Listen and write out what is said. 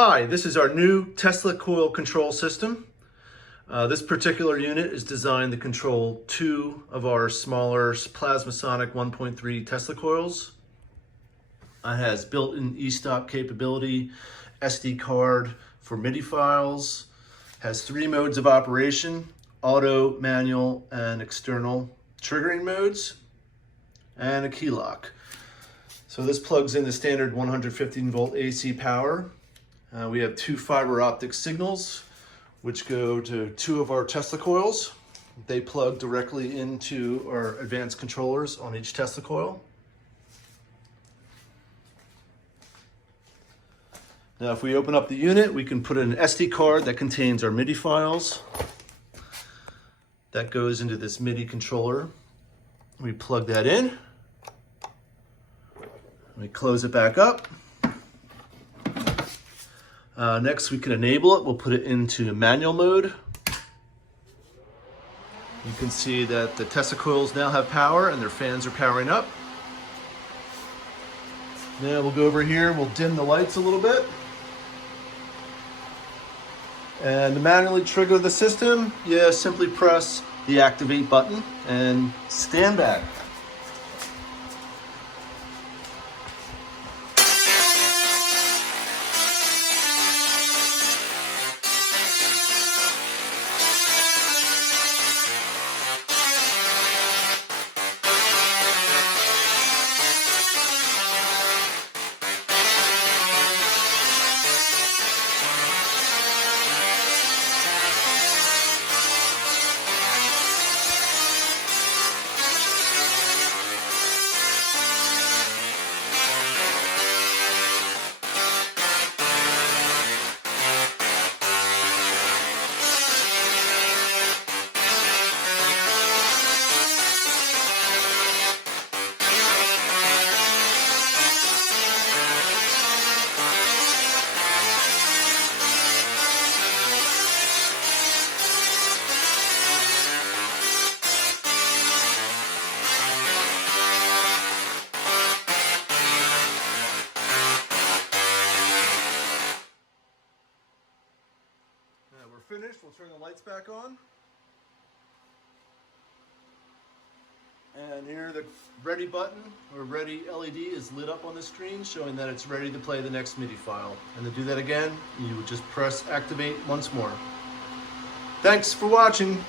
Hi, this is our new Tesla coil control system. This particular unit is designed to control two of our smaller plasmasonic 1.3 Tesla coils. It has built-in e-stop capability, SD card for MIDI files, has 3 modes of operation: auto, manual, and external triggering modes, and a key lock. So this plugs in the standard 115 volt AC power. We have 2 fiber optic signals which go to 2 of our Tesla coils. They plug directly into our advanced controllers on each Tesla coil. Now if we open up the unit, we can put in an SD card that contains our MIDI files. That goes into this MIDI controller. We plug that in. We close it back up. Next, we can enable it. We'll put it into manual mode. You can see that the Tesla coils now have power and their fans are powering up. Now we'll go over here, we'll dim the lights a little bit. And to manually trigger the system, you simply press the activate button and stand back. We're finished. We'll turn the lights back on. And here the ready button or ready LED is lit up on the screen, showing that it's ready to play the next MIDI file. And to do that again, you would just press activate once more. Thanks for watching.